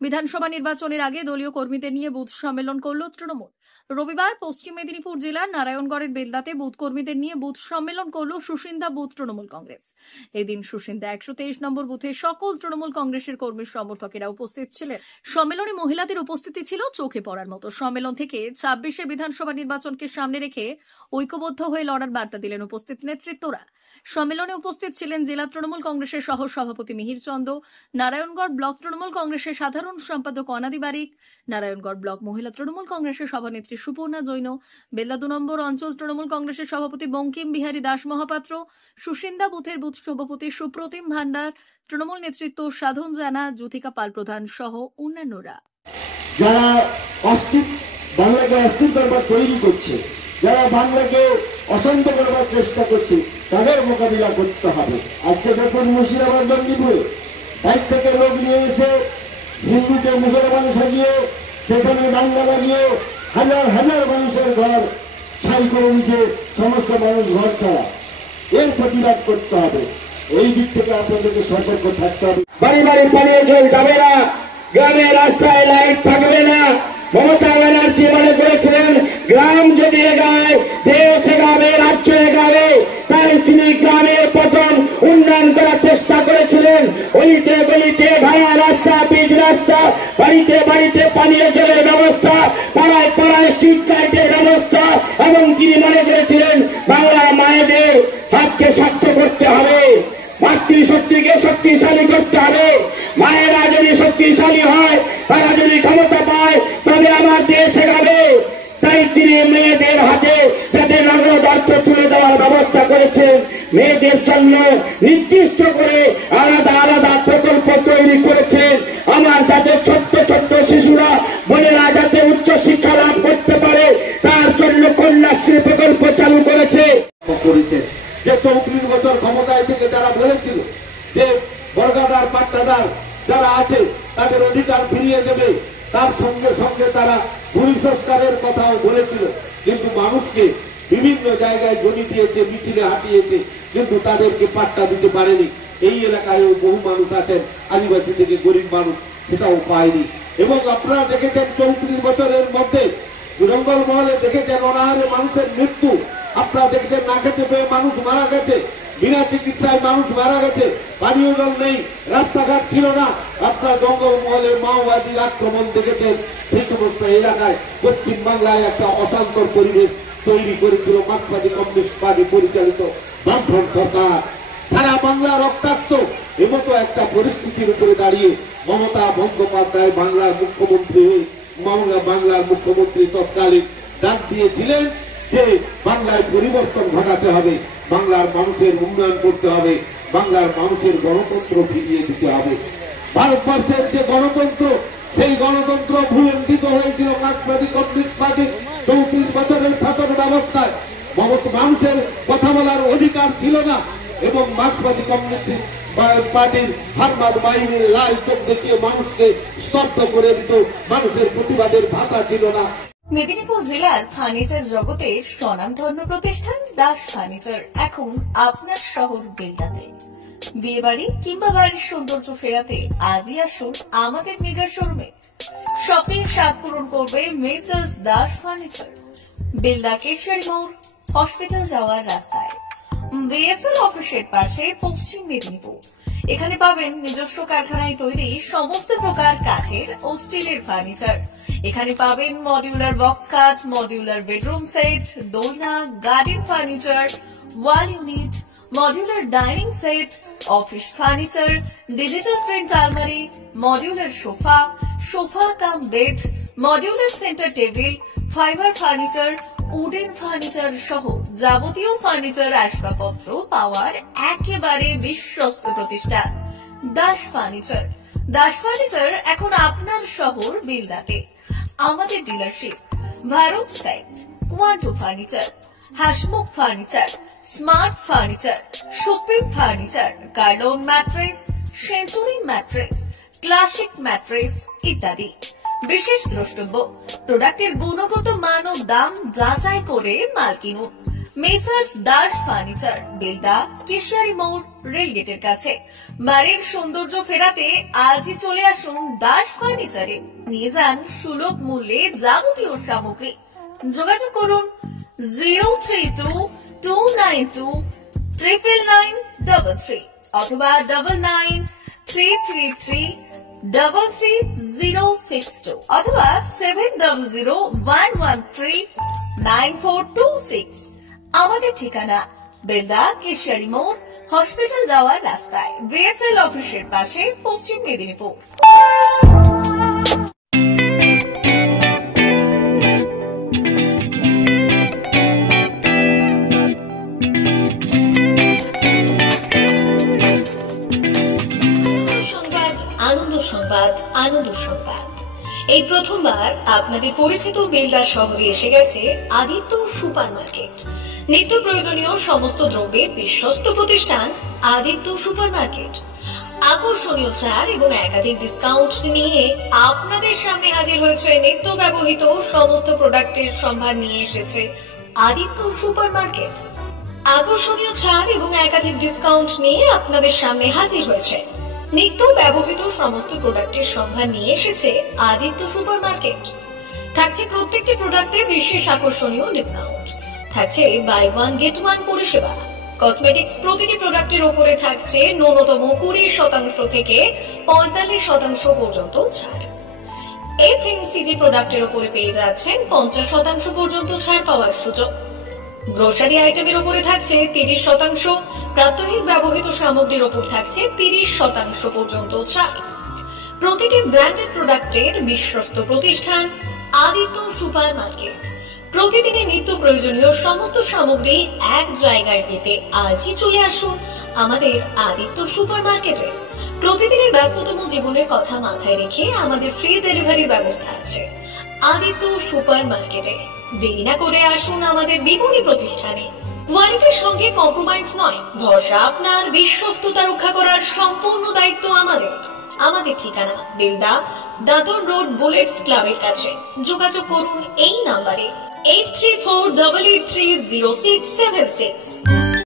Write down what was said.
বিধানসভা নির্বাচনের আগে দলীয় কর্মীদের নিয়ে বুথ সম্মেলন করল তৃণমূল। রবিবার পশ্চিম মেদিনীপুর জেলার নারায়ণগড়ের বেলদাতে বুথ কর্মীদের নিয়ে বুথ সম্মেলন করল সুসিন্দা বুথ তৃণমূল কংগ্রেস। এদিন সুসিন্দা 123 নম্বর বুথে সকল তৃণমূল কংগ্রেসের কর্মী সমর্থকেরা উপস্থিত ছিলেন। সম্মেলনে মহিলাদের উপস্থিতি ছিল চোখে পড়ার মতো। সম্মেলন থেকে 26 বিধানসভা নির্বাচনকে সামনে রেখে ঐক্যবদ্ধ হয়ে লড়ার বার্তা দিলেন উপস্থিত নেতৃত্বরা। সম্মেলনে উপস্থিত ছিলেন জেলা তৃণমূল কংগ্রেসের সহ সভাপতি মিহির চন্দ, নারায়ণগড় ব্লক তৃণমূল কংগ্রেসের সাধারণ সম্পাদক অনাদি বারিক, নারায়ণগড় ব্লক মহিলা তৃণমূল কংগ্রেসের সভানেত্রী সুপর্ণা জৈন, বেলদা 2 নম্বর অঞ্চল তৃণমূল কংগ্রেসের সভাপতি বঙ্কিম বিহারী দাস মহাপাত্র, সুসিন্দা বুথের বুথ সভাপতি সুপ্রতিম ভান্ডার, তৃণমূল নেতৃত্ব সাধন জানা, জ্যোতিকা পাল প্রধান সহ অন্যান্যরা। যারা বাংলাকে অস্থির করবার তৈরি করছে, যারা বাংলাকে অশান্ত করবার চেষ্টা করছে, তাদের মোকাবিলা করতে হবে। আজকে দেখুন মুর্শিদাবাদ মেদিনীপুরে বাইরে থেকে লোক নিয়ে এসে হিন্দুকে মুসলমান সাজিয়ে সেখানে দাঙ্গা লাগিয়ে হাজার হাজার মানুষের ঘর ছাই করে দিচ্ছে, সমস্ত মানুষ ঘর ছাড়া। এর প্রতিবাদ করতে হবে। এই দিক থেকে আপনাদেরকে সতর্ক থাকতে হবে। বাড়ি বাড়ি পানীয় জল যাবে না, গ্রামে রাস্তায় লাইট থাকবে না। মমতা ব্যানার্জি মনে করেছিলেন গ্রাম যদি এগায় দেশ এগাবে, রাজ্য এগাবে, তাই তিনি গ্রামের প্রথম উন্নয়ন করার চেষ্টা করেছিলেন। অলিতে গলিতে ভাঙা রাস্তা, পিচ রাস্তা, বাড়িতে বাড়িতে পানীয় জলের ব্যবস্থা, পাড়ায় পাড়ায় স্ট্রিট লাইটের ব্যবস্থা, এবং তিনি মনে করেছিলেন বাংলার মায়েদের হাতকে শক্ত করতে হবে, মাতৃশক্তিকে শক্তিশালী করতে হবে। মায়েরা যদি শক্তিশালী হয়, তারা যদি ক্ষমতা পায়, তবে আমার দেশ এগাবে। তাই তিনি মেয়েদের হাতে যাতে নগদ অর্থ তুলে দেওয়ার ব্যবস্থা করেছেন। মেয়েদের জন্য নির্দিষ্ট করে আলাদা আলাদা প্রকল্প তৈরি করেছেন। আমার যাতে ছোট্ট ছোট্ট শিশুরা, বোনেরা যাতে উচ্চ শিক্ষা লাভ করতে পারে, তার জন্য কন্যাশ্রী প্রকল্প চালু করেছে। যে 34 বছর ক্ষমতায় থেকে যারা বলেছিল যে বর্গাদার পাট্টাদার যারা আছে তাদের অধিকার ফিরিয়ে দেবে, তার সঙ্গে সঙ্গে তারা ভূমি সংস্কারের কথাও বলেছিল, কিন্তু মানুষকে বিভিন্ন জায়গায় জমি দিয়েছে, মিছিলে হাঁটিয়েছে, কিন্তু তাদেরকে পাট্টা দিতে পারেনি। এই এলাকায় বহু মানুষ আছেন আদিবাসী থেকে গরিব মানুষ, সেটাও পায়নি। এবং আপনারা দেখেছেন 34 বছরের মধ্যে জঙ্গল মহলে দেখেছেন অনাহারে মানুষের মৃত্যু, আপনারা দেখেছেন না খেতে পেয়ে মানুষ মারা গেছে, বিনা চিকিৎসায় মানুষ মারা গেছে, পানীয় জল নেই, রাস্তাঘাট ছিল না। আপনারা জঙ্গল মহলে মাওবাদীর আক্রমণ দেখেছেন। সেই সমস্ত এলাকায় পশ্চিম বাংলায় একটা অশান্তর পরিবেশ তৈরি করেছিল মার্কসবাদী কমিউনিস্ট পার্টি পরিচালিত বামফ্রন্ট সরকার। সারা বাংলা রক্তাক্ত এমতো একটা পরিস্থিতির উপরে দাঁড়িয়ে মমতা বন্দ্যোপাধ্যায় বাংলার মুখ্যমন্ত্রী তৎকালীন ডাক দিয়েছিলেন যে বাংলায় পরিবর্তন ঘটাতে হবে, বাংলার মানুষের উন্নয়ন করতে হবে, বাংলার মানুষের গণতন্ত্র ফিরিয়ে দিতে হবে। ভারতবর্ষের যে গণতন্ত্র, সেই গণতন্ত্র ভুলণ্ঠিত হয়েছিল মার্কসবাদী কমিউনিস্ট পার্টির 34 বছরের শাসন ব্যবস্থায়। মানুষের কথা বলার অধিকার ছিল না, এবং মার্কসবাদী কমিউনিস্ট পার্টির ফার্মার বাহিনীর লাল চোখ দেখিয়ে মানুষকে স্তব্ধ করে দিত, মানুষের প্রতিবাদের ভাষা ছিল না। মেদিনীপুর জেলার ফার্নিচার জগতে স্বনামধন্য প্রতিষ্ঠান দাস ফার্নিচার এখন আপনার শহর বেলদাতে। বিয়ে বাড়ি কিংবা বাড়ির সৌন্দর্য ফেরাতে আজই আসুন আমাদের মেগা শোরুমে। শপিং স্বাদ পূরণ করবে মেসার্স দাস ফার্নিচার, বেলদা কেশরী মোড়, হসপিটাল যাওয়ার রাস্তায়, বিএসএল অফিসের পাশে, পশ্চিম মেদিনীপুর। এখানে পাবেন নিজস্ব কারখানায় তৈরি সমস্ত প্রকার কাঠের ও স্টিলের ফার্নিচার। এখানে পাবেন modular box cut, modular bedroom set, দোলনা, garden furniture, wall unit, modular dining set, office furniture, digital print আলমারি, modular sofa, sofa cum bed, modular centre table, fibre furniture, wooden furniture সহ যাবতীয় ফার্নিচার আসবাবপত্র পাওয়ার একেবারে বিশ্বস্ত প্রতিষ্ঠান দাস ফার্নিচার। দাস ফার্নিচার এখন আপনার শহর বেলদাতে। আমাদের dealership Bharat side, Quanto furniture, Hasmukh furniture, smart furniture, supreme furniture, Kurlon mattress, century mattress, classic mattress ইত্যাদি। বিশেষ দ্রষ্টব্য, প্রোডাক্টের গুণগত মান ও দাম যাচাই করে মাল কিনুন। মেসার্স দাস ফার্নিচার, বেলদা, কেশিয়ারি মোড়, রেলগেটের কাছে। বাড়ির সৌন্দর্য ফেরাতে আজই চলে আসুন দাস ফার্নিচারে, নিয়ে যান সুলভ মূল্যে যাবতীয় সামগ্রী। যোগাযোগ করুন 03229299933 অথবা 9933333062 অথবা 7001139426। আমাদের ঠিকানা বেলদা, কেশিয়ারি মোড়, হসপিটাল যাওয়ার রাস্তায়, বিএসএল অফিসের পাশে, পশ্চিম মেদিনীপুর। আনন্দ সংবাদ, আনন্দ সংবাদ। এই প্রথমবার আপনাদের পরিচিত বেলদা শহরে এসে গেছে আদিত্য সুপার মার্কেট। নিত্য প্রয়োজনীয় সমস্ত দ্রব্যের বিশ্বস্ত প্রতিষ্ঠান আদিত্য সুপার মার্কেট। আকর্ষণীয় ছাড় এবং একাধিক ডিসকাউন্ট নিয়ে আপনাদের সামনে হাজির হয়েছে। নিত্য ব্যবহৃত সমস্ত প্রোডাক্টের সম্ভার নিয়ে এসেছে আদিত্য সুপার মার্কেট। আকর্ষণীয় ছাড় এবং একাধিক ডিসকাউন্ট নিয়ে আপনাদের সামনে হাজির হয়েছে। নিত্য ব্যবহৃত সমস্ত প্রোডাক্টের সম্ভার নিয়ে এসেছে আদিত্য সুপার মার্কেট। থাকছে প্রত্যেকটি প্রোডাক্টে বিশেষ আকর্ষণীয় ডিসকাউন্ট। থাকছে বাই ওয়ান গেট ওয়ান পরিষেবা। কসমেটিক্স প্রতিটি প্রোডাক্টের উপরে থাকছে ন্যূনতম 20% থেকে 45% পর্যন্ত ছাড়। এফএমসিজি প্রোডাক্টের উপরে পেয়ে যাচ্ছেন 50% পর্যন্ত ছাড় পাওয়ার সুযোগ। গ্রোসারি আইটেমের উপরে থাকছে 30%, প্রাত্যহিক ব্যবহৃত সামগ্রীর উপর থাকছে 30% পর্যন্ত ছাড়। প্রতিটি ব্র্যান্ডেড প্রোডাক্টের বিশ্বস্ত প্রতিষ্ঠান আদিত্য সুপার মার্কেট। প্রতিদিনের নিত্য প্রয়োজনীয় সমস্ত সামগ্রী এক জায়গায় পেতে আজই চলে আসুন আমাদের আদিত্য সুপার মার্কেটে। প্রতিদিনের ব্যস্ততম জীবনের কথা মাথায় রেখে আমাদের ফ্রি ডেলিভারির ব্যবস্থা আছে আদিত্য সুপার মার্কেটে। দেরি না করে আসুন আমাদের বিপণী প্রতিষ্ঠানে। কোয়ালিটির সঙ্গে কম্প্রোমাইজ নয়, ভরসা আপনার, বিশ্বস্ততা রক্ষা করার সম্পূর্ণ দায়িত্ব আমাদের। আমাদের ঠিকানা বেলদা, দাদন রোড, বুলেটস ক্লাবের কাছে। যোগাযোগ করুন এই নাম্বারে 8348830676।